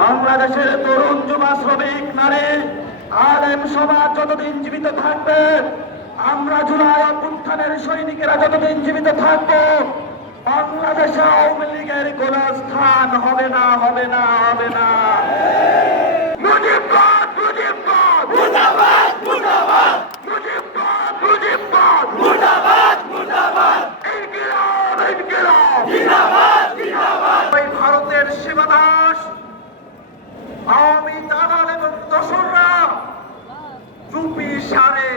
বাংলাদেশের তরুণ যুবা শ্রমিক নারী, আলেম সভা যতদিন জীবিত থাকবে, আমরা জুলাই অভ্যুত্থানের সৈনিকেরা যতদিন জীবিত থাকব, বাংলাদেশে আওয়ামী লীগের কোন স্থান হবে না হবে না হবে না মুজিববাদ মুজিববাদ মুর্দাবাদ মুর্দাবাদ মুজিববাদ মুজিববাদ মুর্দাবাদ মুর্দাবাদ ইনকিলাব ইনকিলাব জিন্দাবাদ জিন্দাবাদ ওই ভারতের শিবদাস আওয়ামী দালাল এবং দোসররা চুপি সারে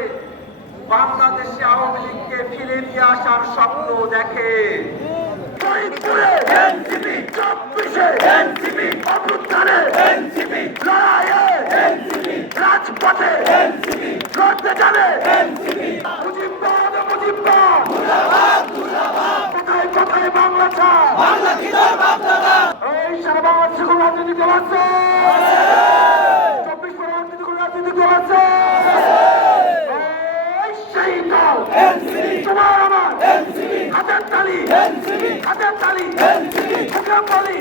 বাংলাদেশে আওয়ামী লীগকে ফিরে নিয়ে আসার স্বপ্ন দেখে। এনসিপি চব্বিশে এনসিপি অভ্যুত্থানে এনসিপি লড়াইয়ে এনসিপি রাজপথে এনসিপি করতে জানে এনসিপি। মুজিববাদ মুজিববাদ। মুর্দাবাদ মুর্দাবাদ কোথায় কোথায় বাংলা ছাড় বাংলা বাপ দাদা এই সারা বাংলাদেশে কোন রাজনীতি আছে চব্বিশ পরে রাজনীতি কোন রাজনীতি দল আছে এই সেই দল তোমার আমার হাতের তালি? হাতের তালি? হাতের তালি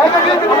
ফরিদপুরে